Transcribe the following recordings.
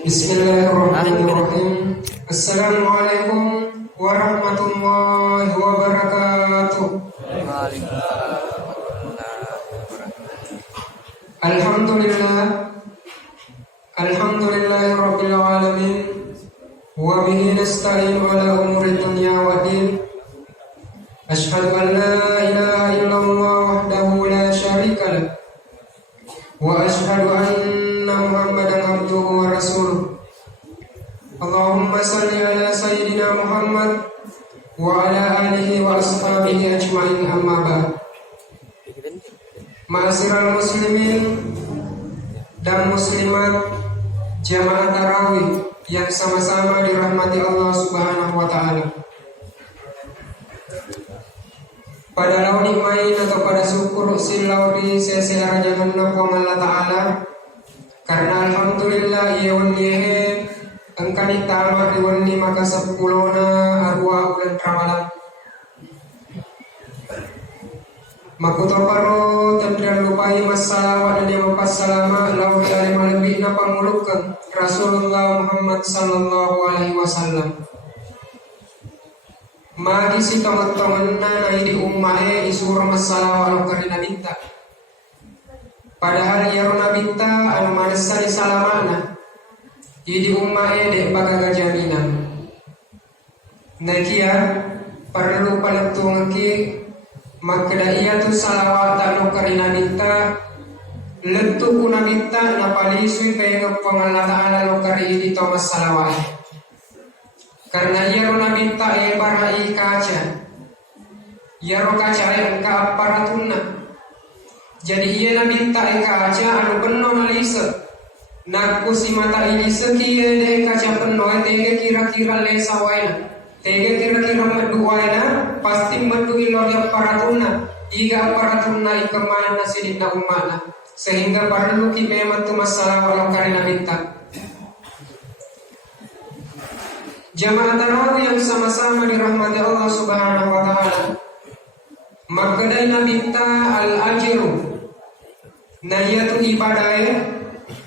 Bismillahirrahmanirrahim. Assalamualaikum warahmatullahi wabarakatuh. Alhamdulillahirabbil alamin wa bihi nasta'inu ala umuri dunya waddin. Asyhadu an la ilaha illallah wahdahu la syarika lah wa asyhadu anna Muhammadan abduhu wa rasuluh. Allahumma salli ala sayyidina Muhammad wa ala alihi wa ashabihi ajma'in, amma ba'd. Ma'asyiral muslimin dan muslimat jamaah tarawih yang sama-sama dirahmati Allah Subhanahu wa taala. Pada launi main atau pada syukur silau di sesi rajangan napong Allah taala, karena alhamdulillah ia wanihe engkani tamat diwani maka sepulona arwah bulan Ramadan. Makutoparo dan lupai masalah dan yang salama lau alim lebih napa ngulukkan Rasulullah Muhammad sallallahu alaihi wasallam. Magi si teman-teman na di ummahe isur masalah walau karena binta. Padahal ya rona binta al manasa di salamana di ummahe dek baga jaminan. Nakia perlu paletung ki maka iya tu salawat anu karina binta lentu kuna binta napali sui pengen pengalat ala lo kari di Thomas salawat. Karena ia rona binta para kaca, ia ro kaca yang ka aparatuna. Jadi ia na binta kaca anu penuh nalisa. Naku si mata ini sekian deh kaca penuh tega kira-kira lesa waina. Tega kira-kira madu waina pasti madu ilor yang aparatuna. Iga aparatuna ikemana sidina umana. Sehingga perlu ki memang tu masalah walau karena binta. Jamaah tarawih yang sama-sama dirahmati Allah Subhanahu wa taala. Makadai nabinta al-ajru. Nayatu ibadahnya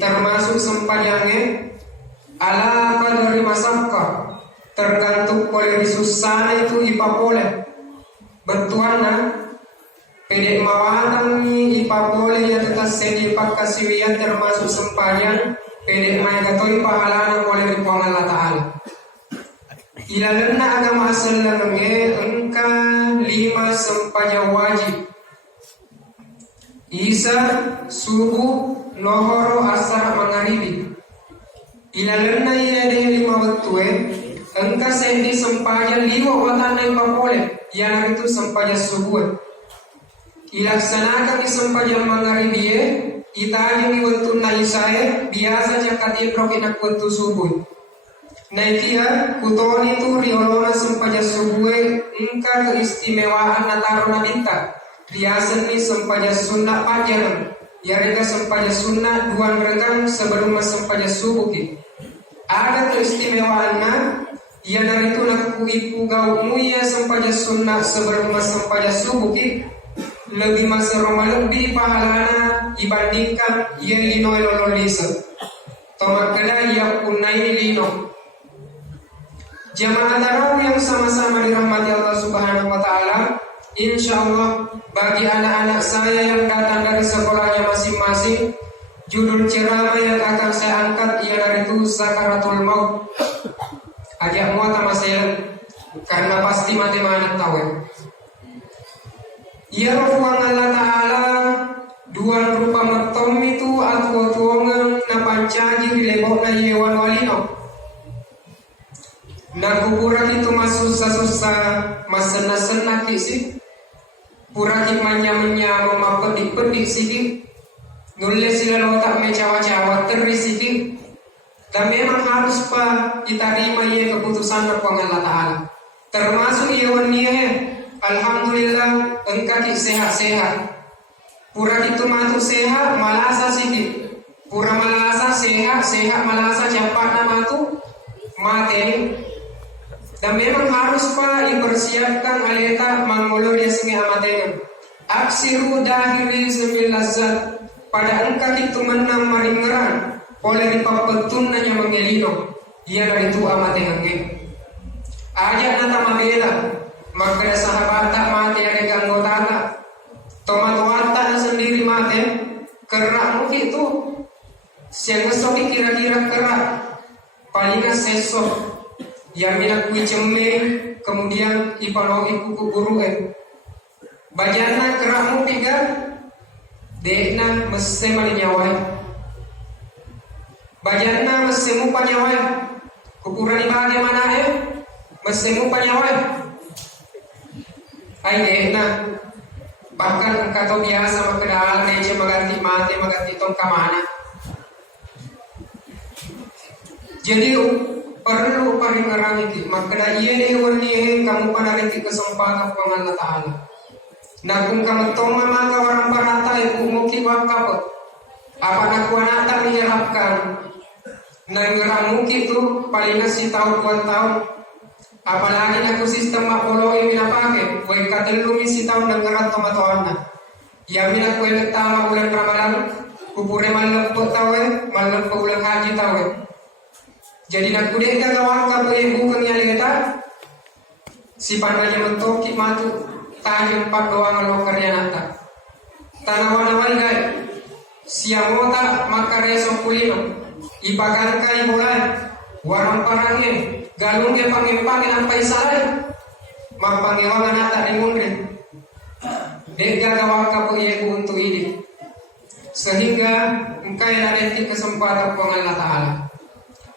termasuk sempayangnya ala qadri masaqqa. Tergantung oleh susana itu ipapole. Bentuana pedek mawatan ni ipapole yang tetap sedi pakasiwian termasuk sempayang pedek maygatoi pahalana oleh Allah taala. Ilalanna agama asal nangge engka 5 sempaja wajib. Isa subuh lohoro asar magharibi. Ilalanna ila de 5 waktue engka sendi sempaja 5 watana ipapole yang itu sempaja subuh. Ilaksanakan di sempaja magharibi itanya ni waktu na isae biasa jakati prokinak waktu subuh. Naikia kutoni tu riolona sempaja subuhe engka keistimewaan natarona binta. Biasa ni sempaja sunnah pajaran. Ya reka sempaja sunnah 2 rekan sebelum sempaja subuh ki. Ada keistimewaannya ya dari itu nak ipu gau muya sempaja sunnah sebelum sempaja subuh ki. Lebih maseroma lebih pahalana dibandingkan ia lino lololisa. Tomat kena ia punai lino. Jamaah tarawih yang sama-sama dirahmati Allah Subhanahu wa taala, insyaallah bagi anak-anak saya yang datang dari sekolahnya masing-masing, judul ceramah yang akan saya angkat ialah itu Sakaratul Maut. Ajak muat sama saya karena pasti mati-mati tahu. Ya ruang Allah taala dua rupa metom itu atau tuangan na pancagi di lebok na yewan walino. Na kuburan itu masuk susah masena-sena kisih pura kimanya-manya memapedik-pedik sikit nulis sila otak mencawa-cawa teri sikit dan memang harus kita terima ia keputusan Allah Ta'ala termasuk ia waniya alhamdulillah engkau sehat-sehat pura itu matu sehat malasa sikit pura malasa sehat malasa cepat nama tu mati. Dan memang harus dipersiapkan aleta mangolor yang sengi amatengan. Aksiru dahiri sembil lazat pada engkau itu menang maringeran oleh ripapetun nanya mengelino ia dari tu amat engge ajak nata mabela maka sahabat tak mati ada anggota tomat-tomatan sendiri mati kerak mungkin itu siang esok kira-kira kerak palingan sesok yang minat kui ceme kemudian ipaloi kuku guru bajana kerak mungkin kan dekna mesti malinyawai bajana mesti mu panyawai kukuran ibadah mana mesti mu panyawai ai dekna bahkan kata biasa makedal neje maganti mate maganti tong kamana jadi perlu paringarang iki makeda iye wani kamu panariti kesempatan Allah Taala na kung kamu toma maka warang parata ibu muki wakap apa nak wanata menyiapkan nang muki itu paling si tahun 2 tahun apalagi aku sistem mapoloi minapake kue katelumi si tahun nanggerat tomatoana ya mina kue letama bulan Ramadan kupure malepok tawe malepok bulan haji tawe jadi nak kude gawang ka ibu kanyali kita si pananya mentoki matu tanya 4 doang lo karya nata tanawan awal gay siamota makareso kulino ipagangka ibulan warang parangin galungnya pangin-pangin ang paisaray mapangiwangan nata ni mundin dega gawang ka po iya untuk ini sehingga engkay nareti kesempatan Allah Ta'ala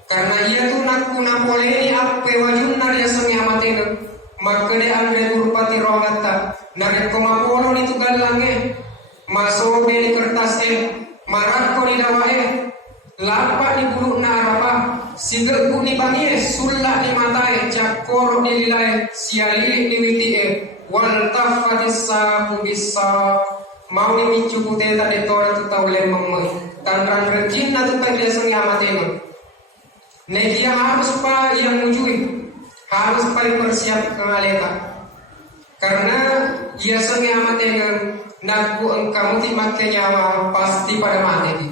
karena ia tu nakuna poleni appe wajun narya sengi amatin makade andre kurupati rongata nare komapolo ni tugal lange masobe ni kertas marakko ni dawae lapak ni buruk na arapa sigegu ni bangie sulla ni matae cakoro ni lilae siali ni witie wal tafatis sabu bisa mau ni micu putih tak detora tu tau lemeng tanran rejim na tu tak dia sengi amatin dia harus pa yang mujui harus pa persiap kengaleta karena ia sengi amatin naku engkau timak nyawa pasti pada mati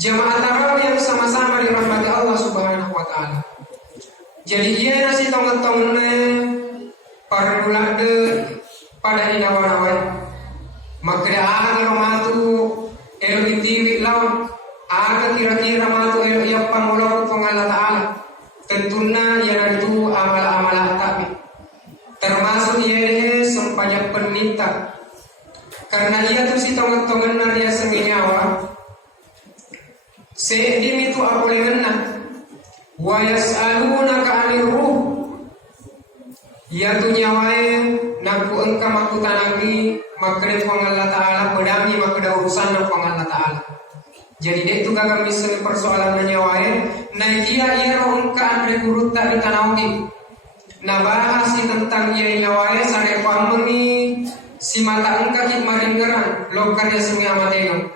jamaah tarawih yang sama-sama dirahmati Allah Subhanahu wa Ta'ala. Jadi ia nasi tong-tongnya para bulade pada inawan-awan maka ada romatu elo itiwi lawan ada kira-kira matu elo ia pangulok Allah Ta'ala tentunya ia itu amal-amal tapi termasuk ia sempanya penita karena ia tu si tong-tongnya dia senginyawa sedim itu apa lengan wa yas'alunaka 'anir ruh ya tu nyawae naku engka makutanagi makre Allah Ta'ala pedami makeda urusan Allah Ta'ala jadi dia tu gagal misal persoalan nyawae na dia ia engka andre guru tak ditanauki na bahas tentang ia nyawae sare pameni si mata engka hik maringgeran lokar dia semi amateng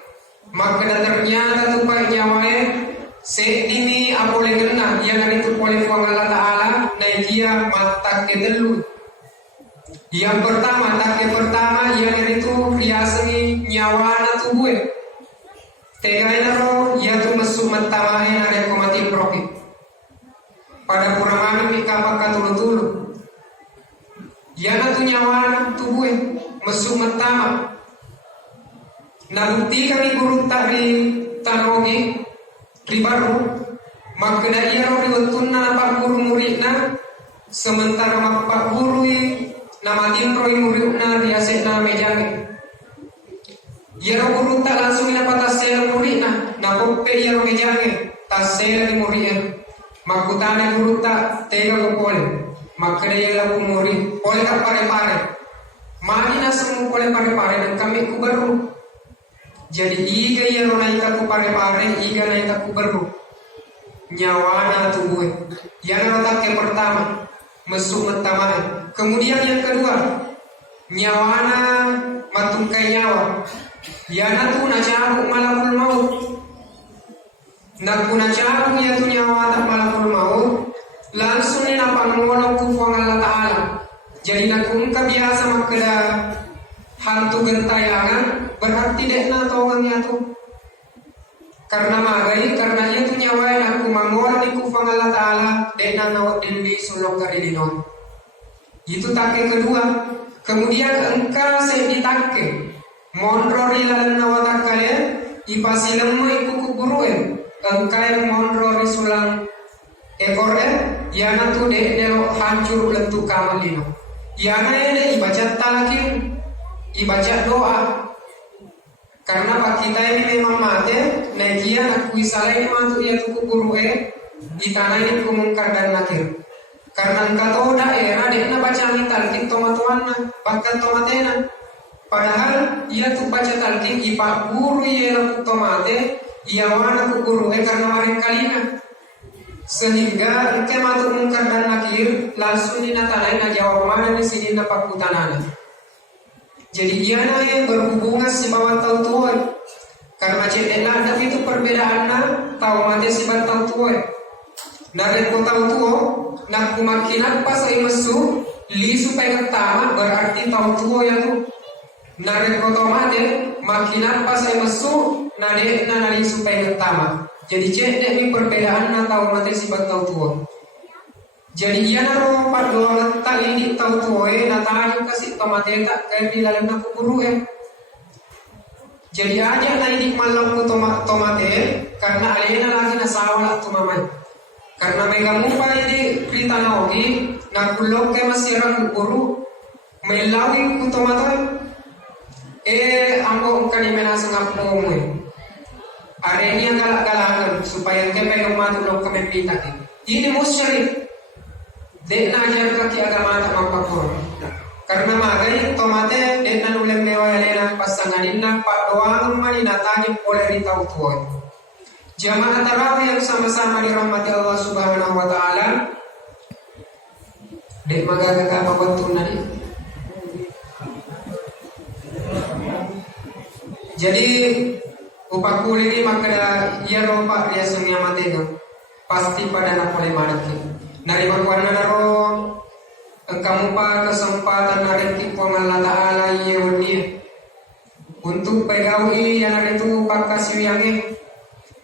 maka ternyata tupai nyawae sedini apole kena yang dari tu oleh Allah Ta'ala dia mata kedelu yang pertama yang dari tu riasani nyawa na tubuh tegaina ro ia tu mesuk mentamahe na rekomati proki pada kurangan mika maka tulu-tulu yang tu nyawa tubuh mesuk mentama na bukti kami guru tari tanogi ribaru maka dia ro riwatuna pak guru muridna sementara pak guru nama timro muridna riasena mejane ia ro guru tak langsung dapat tasel muridna na poppe ia ro mejane tasel di muridna makutane guru tak tega gopol maka dia laku murid oleh ka pare-pare mani na semu oleh pare-pare dan kami ku baru jadi iga ia naik ku pare-pare iga naik ku baru nyawana tubuh yang letak yang pertama mesuk metama kemudian yang kedua nyawana matungkai nyawa yana tu nacabu malakul maut nak nacabu ya tu nyawa tak malakul maut langsung ni napan ngolok ku Allah Ta'ala jadi nak biasa makada hantu gentayangan berarti dek na tawangnya tu Karena magai, karena ia tu nyawa nak kumangol di kufang Allah Ta'ala dengan nawat dindi sulok karidinon. Itu take kedua. Kemudian engkau saya ditake mondrori lalan nawat kalian ipasilemu iku kuburuen engkau yang mondrori sulang ekornya yana tu dek nero hancur lentuk kamalino. Yana ini ibaca talakin, ibaca doa. Karena pak kita ini memang mati, negia nak kuisala ini mantu ia tuku burue di tanah ini kumungkar dan nakir. Karena engkau tahu daerah dia nak baca talqin tomatuanna, bahkan tomatena. Padahal ia tu baca talqin ipak guru ia laku tomate, ia wana ku burue karena maring kalina. Sehingga engkau mantu mungkar dan nakir langsung di natanai na jawab mana di sini na pakutanana. Jadi ia yang berhubungan si bawah tahu tuan. Karena cedeklah ada itu perbedaannya tahu mati si bawah tahu tuan. Narik ko tahu tuo, nak kumakinan pas ay masu, li supaya ketama berarti tahu tuo ya tu. Narik ko tahu mati, makinan pas ay masu, nade na nali supaya ketama. Jadi cedek ini perbedaannya tahu mati si bawah tahu tuo. Jadi ia naro pat doa letak ini tahu tuwe natari kasih tomate tak kayak di dalam nak kuburu Jadi aja na ini malam ku tomate karena alena lagi nasawala tu mamai. Karena mereka mupa ini cerita naogi nak kulok ke masih orang kuburu melawi ku tomate. Ambo kani menas ngap ngomwe. Areni yang galak-galakan supaya ke pegang matu lok ke mempita ini musyrik. Dek na ajar kaki agama tak mampakor. Karena magai tomate dek na nulem mewa elena pasanganin na pak doang mani natanya oleh ritau tuan. Jamaah tarawih yang sama-sama dirahmati Allah Subhanahu Wa Taala. Dek magaga apa betul nadi. Jadi upak kulit ini maka ia rompak dia sengnya matega pasti pada nak oleh manaki. Nari berwarna naro engkau pa kesempatan nareti Allah Ta'ala iya wadiah untuk pegawi yang ada itu pakasih yangi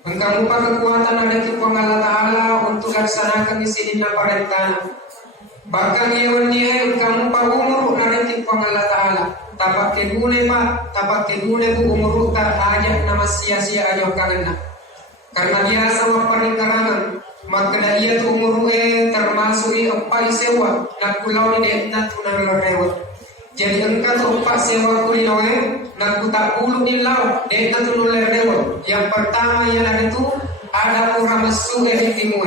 engkau pa kekuatan nareti Allah Ta'ala untuk laksanakan di sini pada tanah bahkan iya wadiah engkau pa umur nareti Allah Ta'ala tapak kegune pak tapak kegune bu umur tak aja nama sia-sia aja karena biasa waparingarangan maka ia tu umur termasuk empat sewa nak pulau ni nak tunang lewat. Jadi engkau tu empat sewa kulino nak tak bulu ni lau nak tunang lewat. Yang pertama yang ada tu ada pura masuk di timur.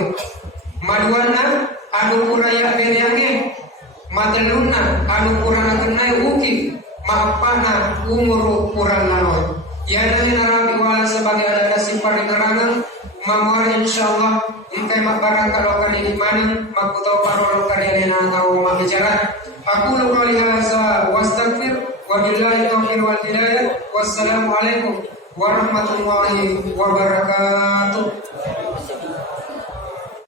Maduana anu pura ya beriange. Madeluna anu pura nak kenai uki. Maapana umur pura laloi. Yang narabi wala sebagai ada sifat nerangan mamar insyaallah engkai makbarang kalau kali iman makutau parolo kali lena tahu mabicara aku lu qali hadza wastaghfir wa billahi taufiq wal hidayah wassalamu alaikum warahmatullahi wabarakatuh.